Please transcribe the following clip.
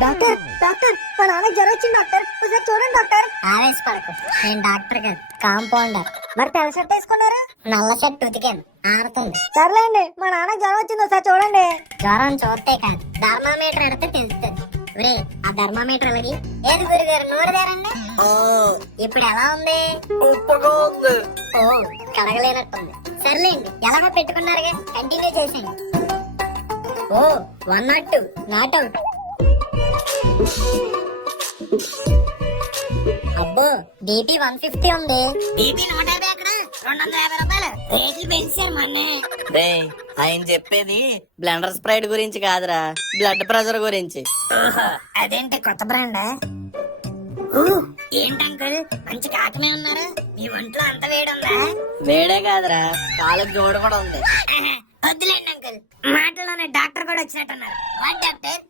Doctor doctor మా నాన్న జ్వరం వచ్చింది డాక్టర్. ఒకసారి చూడండి డాక్టర్. ఆవేశపడకు నేను డాక్టర్ గారు కాంపౌండర్. మరి తెల్ల షర్ట్ వేసుకున్నారు? నల్ల షర్ట్ ఉతికాను ఆరుతుంది. సర్లేండి మా నాన్న జ్వరం వచ్చింది ఒకసారి చూడండి. జ్వరం చూస్తే కాదు థర్మామీటర్ ఎడితే తెలుస్తుంది. ఒరే ఆ థర్మామీటర్ అలాగే. ఏది గురుగారు నోరు తెరండి ఇప్పుడు ఎలా ఉంది? ఉప్పుగా ఉంది. ఓ కడగలేనట్టుంది. సర్లేండి ఎలాగో పెట్టుకున్నారుగా. కంటిన్యూ చేసేయండి. ఓ one not two not out. అబ్బో బీపీ వన్ ఫిఫ్టీ ఉంది. బీపీ నూట యాభై అక్కడ రెండు వందల యాభై రూపాయలు. రేట్లు పెంచారు మొన్నే. రే ఆయన చెప్పేది బ్లెండర్ స్ప్రైడ్ గురించి కాదురా బ్లడ్ ప్రెషర్ గురించి. అదేంటి కొత్త బ్రాండ్ ఏంటంకుల్ మంచి కాకమే ఉన్నారు? మీ ఒంట్లో అంత వేడి ఉందా వేడే కాదురా కాళ్ళకి జోడు కూడా ఉంది. వద్దులేండి అంకుల్ మాటలోనే డాక్టర్ కూడా వచ్చినట్టున్నారు. డాక్టర్?